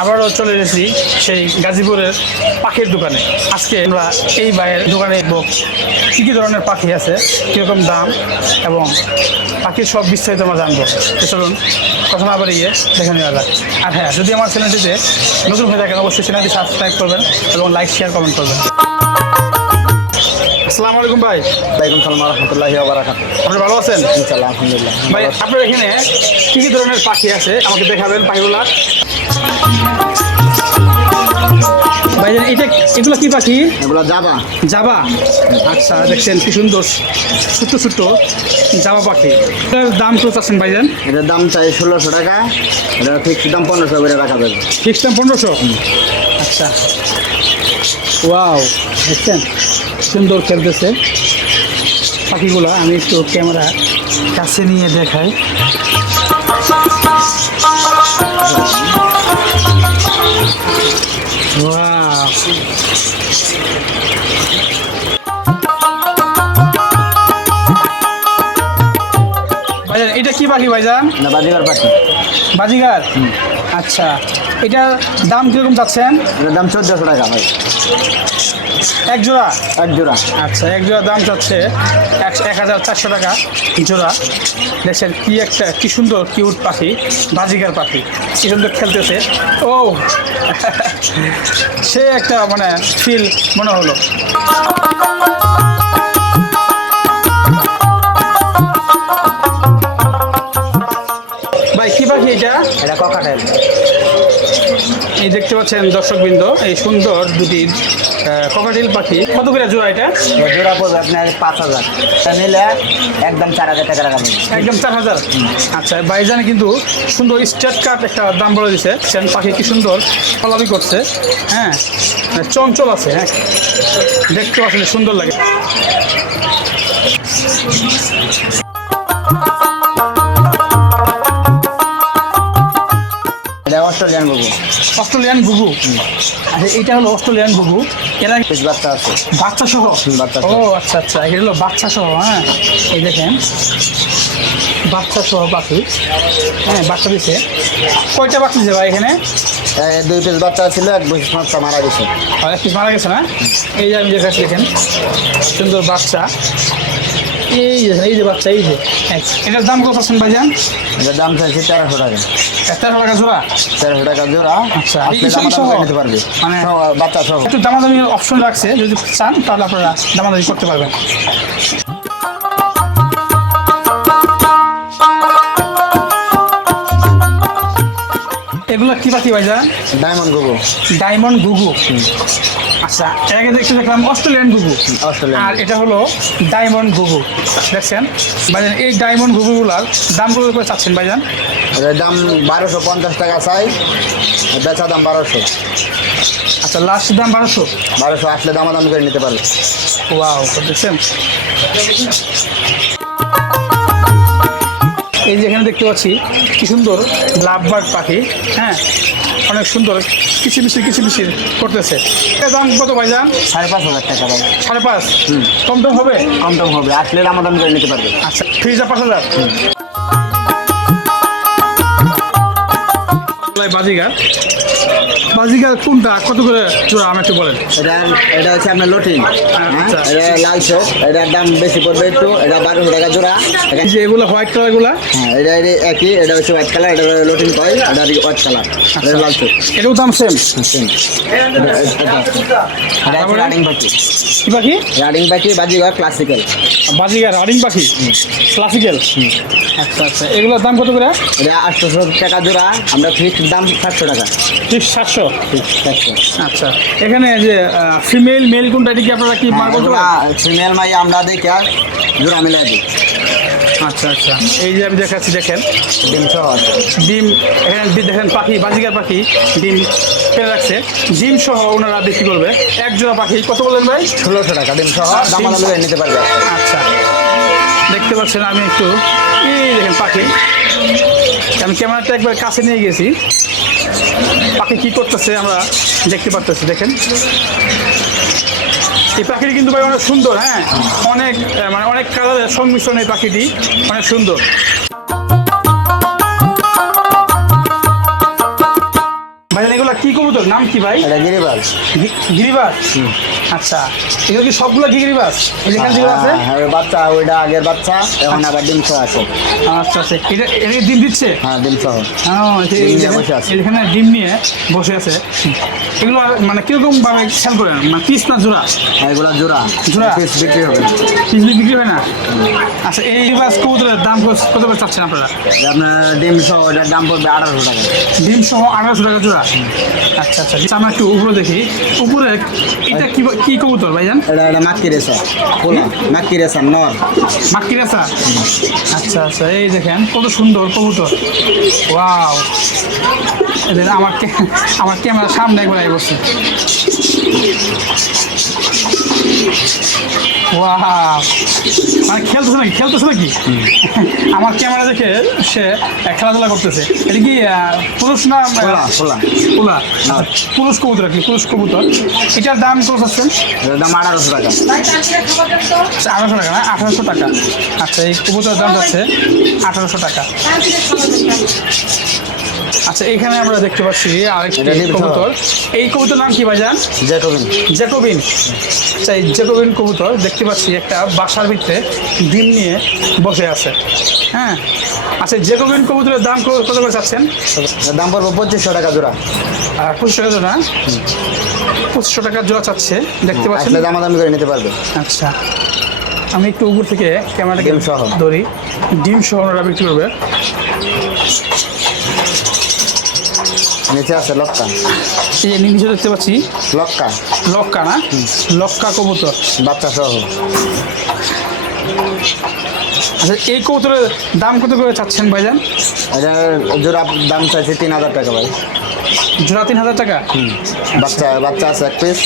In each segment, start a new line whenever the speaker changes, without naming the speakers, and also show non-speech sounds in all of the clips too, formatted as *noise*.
আবারও চলে এসেছি সেই গাজীপুরের পাখির দোকানে। আজকে আমরা এই বাইরের দোকানে দেখব কী কী ধরনের পাখি আছে কীরকম দাম এবং পাখির সব বিস্তারিত আমরা জানব। তো চলুন কথা না বাড়িয়ে দেখে নেওয়া যাক। আর হ্যাঁ যদি আমার চ্যানেলটিতে নতুন হয়ে থাকেন অবশ্যই চ্যানেলটি সাবস্ক্রাইব করবেন এবং লাইক শেয়ার কমেন্ট করবেন। আসসালামু আলাইকুম ভাই।
ওয়ালাইকুম সালাম রহমতুল্লাহি
আপনি ভালো আছেন?
ইনশাআল্লাহ আলহামদুলিল্লাহ।
ভাই আপনার এখানে কী কী ধরনের পাখি আছে? আমাকে দেখাবেন পাখিগুলা। ভাই এটা এগুলো কি পাখি?
এগুলো যাবা
জাবা? আচ্ছা দেখছেন কি সুন্দর ছোট্ট ছোট্ট জাবা পাখি। এটার দাম চাচ্ছেন ভাইজান?
এটার দাম চাই ষোলোশো টাকা। ফিক্সড দাম পনেরোশো করে রাখা যাবে।
ফিক্স দাম পনেরোশো? আচ্ছা। ওয়াও দেখছেন? সুন্দর খেলতেছে। পাখিগুলো আমি একটু ক্যামেরা কাছে নিয়ে দেখাই। এটা কি পাখি ভাইজান?
না বাজিগার পাখি।
বাজিগার? আচ্ছা এটার দাম কীরকম
এটার দাম চোদ্দোশো টাকা ভাই।
এক জোড়া?
এক জোড়া।
আচ্ছা এক জোড়া দাম চাচ্ছে এক হাজার চারশো টাকা জোড়া। দেখছেন কি একটা কি সুন্দর কিউট পাখি বাজিকার পাখি কি সুন্দর খেলতেছে। ও! *laughs* সে একটা মানে ফিল মনে হলো। পাখি এটা?
এটা ককাটেল
এই দেখতে পাচ্ছেন দর্শকবৃন্দ এই সুন্দর দুটি ককাটিল পাখি। কত করে জোড়া এটা?
জোড়া পড়বে আপনার পাঁচ হাজার। নিলে একদম চার হাজার টাকা রাখা
একদম চার হাজার? আচ্ছা বাইজানে কিন্তু সুন্দর স্টেট কাট একটা দাম বলে দিছে। সেন পাখি কি সুন্দর ফলাবি করছে। হ্যাঁ চঞ্চল আছে হ্যাঁ। দেখতে আসলে সুন্দর লাগে।
অস্ট্রেলিয়ান বাবু
অস্ট্রেলিয়ান ঘুঘু? আচ্ছা এটা হলো অস্ট্রেলিয়ান ঘুঘু। এরা
পিস বাচ্চা আছে।
বাচ্চা সহ
বাচ্চা
ও আচ্ছা আচ্ছা এটা হলো বাচ্চা সহ হ্যাঁ। এই দেখেন বাচ্চা সহ পাখি। হ্যাঁ বাচ্চা দিছে। কয়টা বাচ্চা দিছে ভাই এখানে?
দুই পিস বাচ্চা ছিল এক পিস বাচ্চা মারা গেছে।
আর এক piece মারা গেছে না? এই যে আমি দেখাচ্ছি দেখেন। সুন্দর বাচ্চা। এই যে এই যে বাচ্চা এই যে। এটার দাম কত আছেন ভাইজান?
এটার দাম চাইছে তেরোশো টাকা।
তেরোশো টাকা জোড়া?
তেরোশো টাকা জোড়া।
আচ্ছা,
নিতে পারবে।
মানে-
বাচ্চা সহ।
একটু দামাদামি অপশন রাখছে যদি চান তাহলে আপনারা দামাদামি করতে পারবেন। এগুলো কি পাখি ভাইজান?
ডায়মন্ড গুগু।
ডায়মন্ড ঘুঘু আচ্ছা এর আগে দেখতে দেখলাম অস্ট্রেলিয়ান ঘুঘু।
অস্ট্রেলিয়ান
আর এটা হলো ডায়মন্ড ঘুঘু দেখছেন? ভাইজান এই ডায়মন্ড ঘুঘুগুলার দাম কত করে চাচ্ছেন ভাইজান?
দাম বারোশো পঞ্চাশ টাকা চাই বেচা দাম বারোশো।
আচ্ছা লাস্ট দাম বারোশো?
বারোশো আসলে দামাদামি করে নিতে পারবে।
ওয়াও দেখছেন? দেখতে পাচ্ছি কি সুন্দর লাভবার্ড পাখি হ্যাঁ? অনেক সুন্দর কিচিমিচি কিচিমিচি করতেছে। দাম কত ভাই যান
সাড়ে পাঁচ হাজার টাকা দাম।
সাড়ে পাঁচ?
হুম।
কম দাম হবে?
কম দাম হবে। আসলে দাম করে নিতে পারবে।
আচ্ছা ফ্রিজা পাঁচ হাজার। বাজিগার। বাজিগার কোনটা? কত করে জোড়া? আমি একটু বলেন।
এটা এটা হচ্ছে আপনার লটিন হ্যাঁ?
আচ্ছা।
এটা লাল চোখ এটার দাম বেশি পড়বে একটু। এটা বারোশো টাকা জোড়া।
যে এগুলো হোয়াইট কালারগুলা
হ্যাঁ এটা একই। এটা হচ্ছে হোয়াইট কালার এটা লটিন কয় এটা হোয়াইট কালার। এটা লাল চোখ
এটাও দাম সেম
এটা রানিং পাখি।
কি পাখি?
রানিং পাখি বাজিগর ক্লাসিক্যাল
বাজিগার রানিং পাখি? ক্লাসিক্যাল আচ্ছা আচ্ছা। এগুলোর দাম কত করে?
এটা আটশোশো টাকা জোড়া। আমরা ফিক্সড দাম সাতশো টাকা।
ঠিক সাতশো? আচ্ছা। এখানে যে ফিমেল মেল কোনটা কি আপনারা কি করতে পারেন?
ফিমেল মাই আমরা দেখি আর জোড়া মিলাই দিই।
আচ্ছা আচ্ছা। এই যে আমি দেখাচ্ছি দেখেন।
ডিম সহ
ডিম এখানে দেখেন পাখি বাজিকার পাখি ডিম পেয়ে রাখছে। ডিম সহ ওনারা বিক্রি করবে। এক জোড়া পাখি কত বললেন ভাই?
ষোলোশো টাকা ডিম সহ নিতে পারবে।
আচ্ছা। দেখতে পাচ্ছেন আমি একটু। এই দেখেন পাখি। আমি ক্যামেরাটা একবার কাছে নিয়ে গেছি। পাখি কি করতেছে আমরা দেখতে পারতেছি দেখেন। এই পাখিটি কিন্তু ভাই অনেক সুন্দর হ্যাঁ? অনেক মানে অনেক কালারের সংমিশ্রণ এই পাখিটি অনেক সুন্দর। ভাই এগুলা কি কবুতর? নাম কি ভাই?
গিরিবাস গিরিবাজ।
গিরিবাস আচ্ছা। এগুলো কি সবগুলো কি গিরিবাস এই যেখানে যেগুলো আছে?
হ্যাঁ, হ্যাঁ, বাচ্চা ওইটা আগের বাচ্চা এখন আবার ডিম সহ আছে।
আচ্ছা আচ্ছা। এটা এটা ডিম দিচ্ছে?
হ্যাঁ ডিম সহ।
হ্যাঁ,
বসে।
এখানে ডিম নিয়ে বসে আছে। এগুলো মানে কীরকম ভাবে খেয়াল করেন? মানে পিস না জোড়া?
এগুলা জোড়া।
জোড়া?
পিস বিক্রি হবে।
পিস বিক্রি হয় না? আচ্ছা এই গিরিবাস কবুতরের দাম কত- করে চাচ্ছেন আপনারা?
আপনার ডিম সহ ওটার দাম পড়বে আঠারোশো টাকা।
ডিম সহ আঠারোশো টাকা জোড়া? আচ্ছা আচ্ছা। আচ্ছা, আমরা একটু উপরে দেখি। উপরে এটা কি কি কবুতর ভাইজান?
এটা এটা মাক্কি রেসা পোলা মাক্কি রেসা নর।
মাক্কি রেসা? আচ্ছা আচ্ছা এই দেখেন কত সুন্দর কবুতর। ওয়াও। আমার আমার ক্যামেরার সামনে একবার আই বসছে ওয়াও মানে খেলতেছে নাকি? খেলতেছে নাকি? আমার ক্যামেরা দেখে সে খেলাধুলা করতেছে। এটা কি পুরুষ না
পোলা পোলা
পুরুষ কবুতর কি? পুরুষ কবুতর। এটার দাম কত
এটার দাম আঠারোশো টাকা।
আচ্ছা আঠারোশো টাকা না? আঠারোশো টাকা। আচ্ছা এই কবুতরের দাম যাচ্ছে আঠারোশো টাকা। আচ্ছা এখানে আমরা দেখতে পাচ্ছি আরেকটি কবুতর। এই কবুতর নাম কি ভাইজান?
জ্যাকোবিন।
জ্যাকোবিন। আচ্ছা এই জ্যাকোবিন কবুতর দেখতে পাচ্ছি একটা বাসার ভিতরে ডিম নিয়ে বসে আছে। হ্যাঁ? আচ্ছা জ্যাকোবিন কবুতরের দাম কত করে চাচ্ছেন?
দাম পড়বে পঁচিশশো টাকা জোড়া।
আর পঁচিশশো টাকা জোড়া? পঁচিশশো টাকা জোড়া চাচ্ছে দেখতে পাচ্ছেন?
দামাদামি করে নিতে পারবে।
আচ্ছা আমি একটু উপর থেকে ক্যামেরাটাকে। ধরি। ডিম সহ ওনারা বিক্রি করবে।
নিচে আছে লক্কা।
এই যে নিচে দেখতে পাচ্ছি।
লক্কা।
লক্কা না? লক্কা কবুতর।
বাচ্চা সহ
আচ্ছা এই কবুতরের দাম কত করে চাচ্ছেন ভাইজান?
এটার জোড়া দাম চাইছে তিন হাজার টাকা ভাই।
জোড়া তিন হাজার টাকা?
বাচ্চা বাচ্চা আছে এক পিস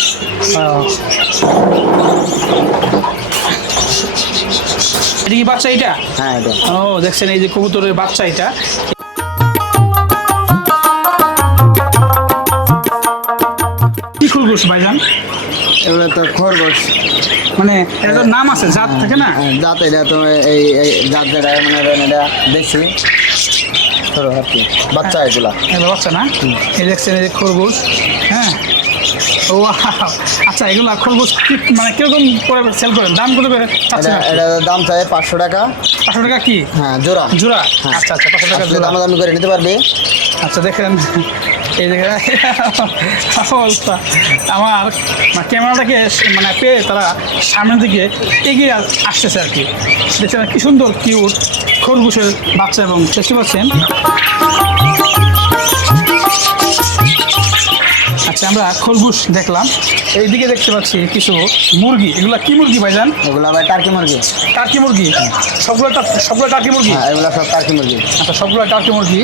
এটা কি বাচ্চা এটা?
হ্যাঁ এটা।
ও দেখছেন এই যে কবুতরের বাচ্চা এটা। খরগোশ ভাইজান।
এগুলো তো খরগোশ
মানে এটা তো নাম আছে জাত থাকে না?
হ্যাঁ, জাত এটা তো এই এই জাত যেটা মানে এটা দেখছি ছোট আর কি। বাচ্চা এগুলা।
এগুলো বাচ্চা না? এই দেখছেন এই খরগোশ হ্যাঁ? ও আচ্ছা এগুলো খরগোশ কি- মানে কীরকম করে সেল করেন? দাম কত করে
এটা দাম চাই পাঁচশো টাকা।
পাঁচশো টাকা কি?
হ্যাঁ জোড়া।
জোড়া?
হ্যাঁ।
আচ্ছা আচ্ছা পাঁচশো টাকা
দামাদামি করে নিতে পারবে।
আচ্ছা দেখেন। এই জায়গায় অবস্থা? আমার মানে ক্যামেরাটাকে মানে পেয়ে তারা সামনের দিকে এগিয়ে আস- আসতেছে আর কি। দেখছেন কি সুন্দর কিউট খরগোশের বাচ্চা এবং দেখতে পাচ্ছেন। আচ্ছা আমরা খরগোশ দেখলাম। এইদিকে দেখতে পাচ্ছি কিছু মুরগি। এগুলা কি মুরগি ভাইজান?
এগুলো আবার টার্কি মুরগি।
টার্কি মুরগি? সবগুলো সবগুলো টার্কি মুরগি?
হ্যাঁ এগুলো সব টার্কি মুরগি।
আচ্ছা সবগুলো টার্কি মুরগি।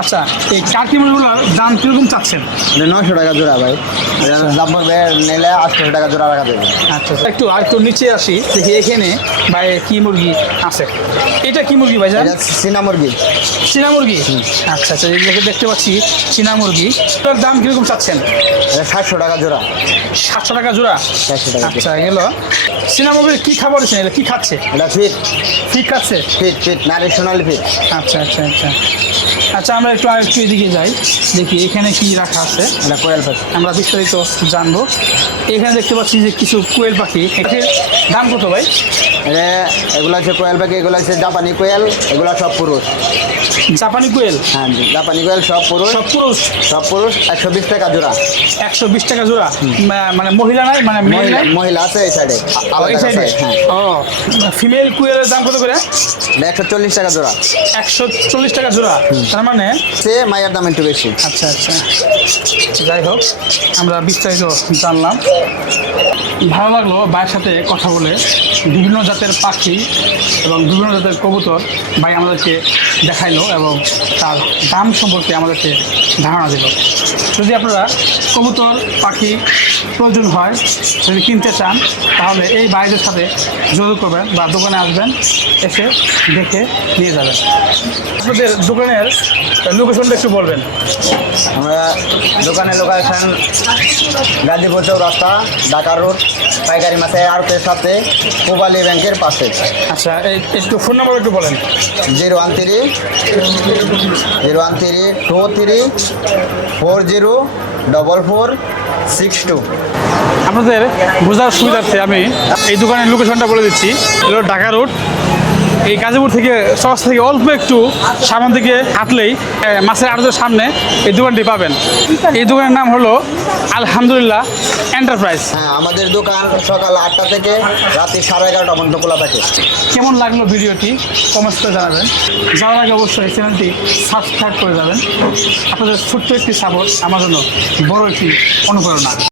আচ্ছা এই টার্কি মুরগিগুলোর দাম কীরকম চাচ্ছেন?
নশো টাকা জোড়া ভাই। এটা দাম পড়বে নিলে আটশো টাকা জোড়া রাখা দেবে
আচ্ছা একটু আর একটু নিচে আসি। দেখি এখানে বাইরে কি মুরগি আছে। এটা কি মুরগি
এটা চীনা মুরগি।
চীনা মুরগি? আচ্ছা আচ্ছা এগুলোকে দেখতে পাচ্ছি চীনা মুরগি। এটার দাম কীরকম চাচ্ছেন?
সাতশো টাকা জোড়া।
সাতশো টাকা জোড়া?
সাতশো টাকা।
আচ্ছা এগুলো চীনা মুরগির কী খাবার দিচ্ছেন? এটা কী খাচ্ছে?
এটা ফিট।
ফিট খাচ্ছে?
ফিট ফিট নারী সোনালি ফিট।
আচ্ছা আচ্ছা আচ্ছা। আচ্ছা আমরা একটু আর একটু এদিকে যাই দেখি এখানে কি রাখা আছে।
এটা কোয়েল পাখি।
আমরা বিস্তারিত জানব। এখানে দেখতে পাচ্ছি যে কিছু কোয়েল পাখি। এটার দাম কত ভাই?
এগুলো হচ্ছে কোয়েল পাখি এগুলো হচ্ছে জাপানি কোয়েল এগুলো সব পুরুষ।
জাপানি কোয়েল?
হ্যাঁ জাপানি কোয়েল সব পুরুষ।
সব পুরুষ?
সব পুরুষ একশো বিশ টাকা জোড়া।
একশো বিশ টাকা জোড়া? মানে মহিলা নাই? মানে
মহিলা মহিলা আছে এই সাইডে
এই সাইডে
হ্যাঁ।
ও ফিমেল কুয়েলের দাম কত করে?
একশো চল্লিশ টাকা জোড়া।
একশো চল্লিশ টাকা জোড়া। মানে?
সে মায়ের দাম একটু বেশি।
আচ্ছা আচ্ছা। যাই হোক আমরা বিস্তারিত জানলাম। ভালো লাগল ভাইয়ের সাথে কথা বলে। বিভিন্ন জাতের পাখি এবং বিভিন্ন জাতের কবুতর ভাই আমাদেরকে দেখাইলো এবং তার দাম সম্পর্কে আমাদেরকে ধারণা দিল। যদি আপনারা কবুতর পাখি প্রয়োজন হয় যদি কিনতে চান তাহলে এই বাইরের সাথে যোগাযোগ করবেন বা দোকানে আসবেন এসে দেখে নিয়ে যাবেন। আপনাদের দোকানের লোকেশনটা একটু বলবেন।
আমরা দোকানে লোকেশন গাজীপুর চৌরাস্তা ঢাকা রোড পাইকারি মাসে আড়তের সাথে পুবালি ব্যাংকের ব্যাংকের পাশে।
আচ্ছা এই একটু ফোন নাম্বার একটু বলেন।
Zero one three zero one three two three four zero double four six two
আপনাদের বোঝার সুবিধার্থে আমি এই দোকানের লোকেশনটা বলে দিচ্ছি। ঢাকা রোড এই গাজীপুর থেকে সহজ থেকে অল্প একটু সামন থেকে হাঁটলেই মাছের আড়তের সামনে এই দোকানটি পাবেন। এই দোকানের নাম হলো আলহামদুলিল্লাহ এন্টারপ্রাইজ।
হ্যাঁ আমাদের দোকান সকাল আটটা থেকে রাত্রি সাড়ে এগারোটা পর্যন্ত খোলা থাকে।
কেমন লাগল ভিডিওটি? কমেন্টস করে জানাবেন। যাওয়ার আগে অবশ্যই চ্যানেলটি সাবস্ক্রাইব করে যাবেন। আপনাদের ছোট্ট একটি সাপোর্ট আমার জন্য বড় একটি অনুপ্রেরণা।